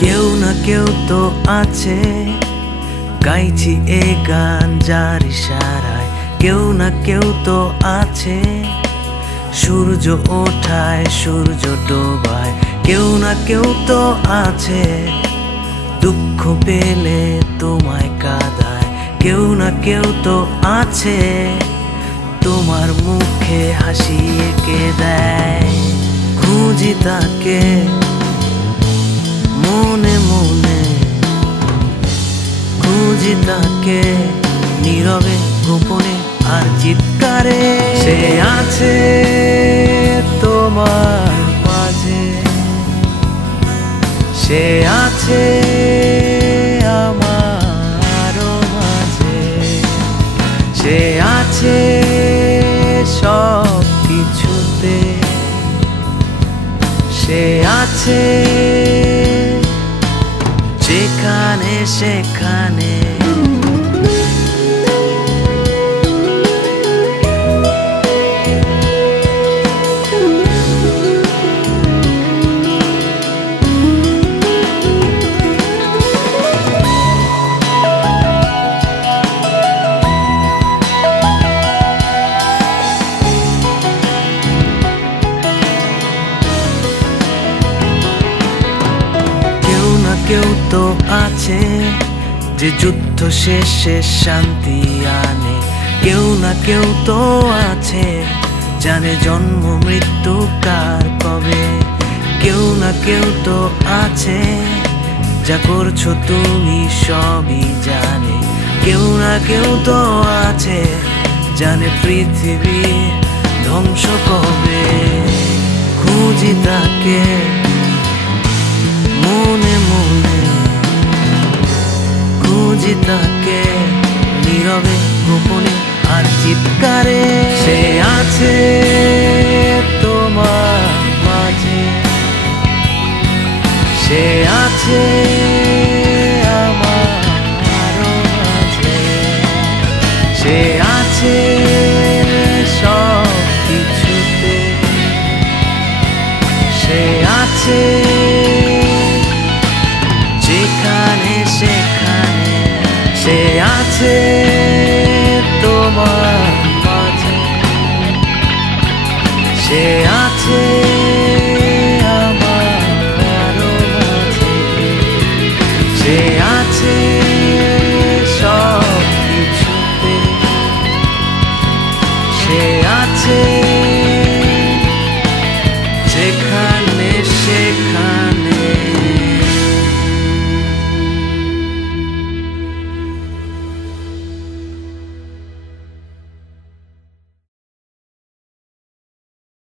কেউ না কেউ তো আছে, গাইছি এ গান যার ইশারায়। কেউ না কেউ তো আছে, সূর্য ওঠায় সূর্য ডোবায়। কেউ না কেউ তো আছে, দুঃখ পেলে তোমায় কাঁদায়। কেউ না কেউ তো আছে, তোমার মুখে হাসি এঁকে দেয়। খুঁজি তাকে মনে মনে, খুঁজি তাকে নীরবে গোপনে আর চিৎকারে। সে আছে তোমার মাঝে, সে আছে আমারও মাঝে। সে আছে সব কিছুতে, সে আছে যেখানে সেখানে। কেউ তো আছে যে যুদ্ধ শেষে শান্তি আনে। কেউ না কেউ তো আছে জানে জন্ম মৃত্যু কার কবে। কেউ না কেউ তো আছে যা করছো তুমি সবই জানে। কেউ না কেউ তো আছে জানে পৃথিবী ধ্বংস কবে। খুঁজি তাকে মনে মনে, খুঁজি তাকে নীরবে গোপনে আর চিৎকারে। সে আছে তোমার মাঝে, সে আছে আমারও মাঝে। সে আছে সব কিছুতে, সে আছে